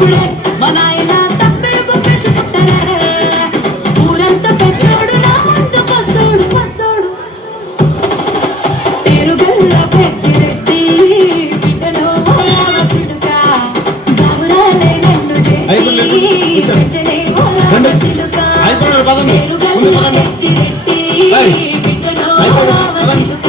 పులక సప్పుడే మా నాయన తప్పే ఒప్పేసి పుట్టనే ఊరంతా పెద్దోడు నా తిరుగల్ల పెద్దిరెడ్డి బిడ్డను నన్ను. చేసి. పెంచనే తిరుగల్ల. పెద్దిరెడ్డి. బిడ్డను అయిపోయింది, రామసిలుక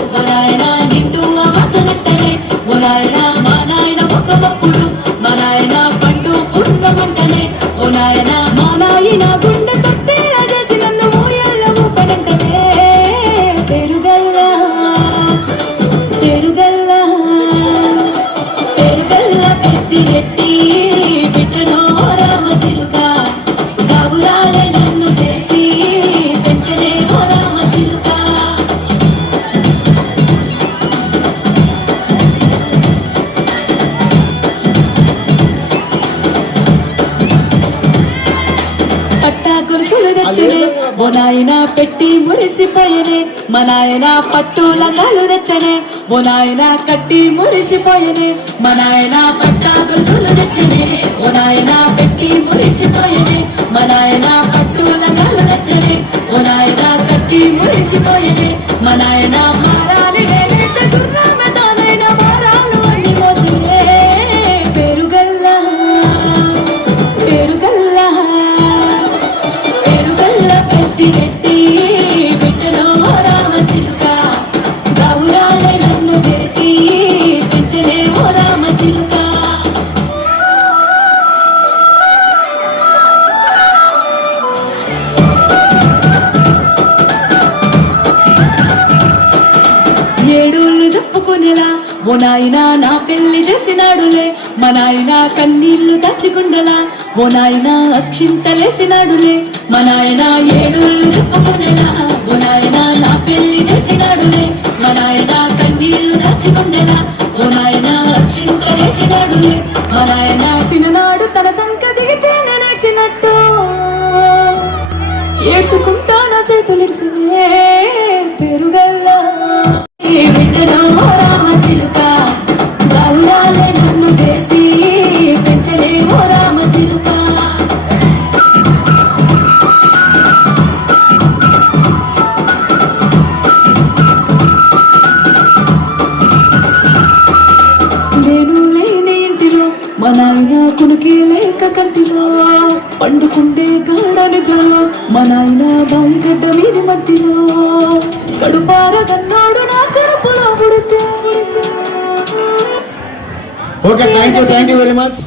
తెచ్చనే ఓ నాయన పెట్టి మురిసిపోయినే. మా నాయన పట్టు లంగాలు తెచ్చనే. ఓ నాయన కట్టి మురిసిపోయినే. మా నాయన పట్టా గొలుసులు తెచ్చనే. ఓ నాయన పెట్టి మురిసిపోయినే. మా నాయన పట్టు లంగాలు తెచ్చనే. ఓ నాయన కట్టి మురిసిపోయినే. మా నాయన ఓ నాయన నా పెళ్ళి చేసినాడులే. మా నాయన కన్నీళ్ళు దాచిగుండలా. ఓ నాయన అక్షింతలేసినాడులే. మా నాయన ఏడుళ్ళు చెప్పుకునేలా. ఓ నాయన నా పెళ్ళి చేసినాడులే. మా నాయన కన్నీళ్ళు దాచిగుండలా. ఓ నాయన అక్షింతలేసినాడులే. మా నాయన సిననాడు తన సంక దిగితే నడిచినట్టు ఏసుకుంటాన కొనుకునికి లేక కంటిలో పండుకుంటే గాడనుగా మా నాయన బాయి గడ్డ మీది మట్టిలో కడుపార కన్నాడు నా కడుపులో పుడితే. Okay thank you thank you very much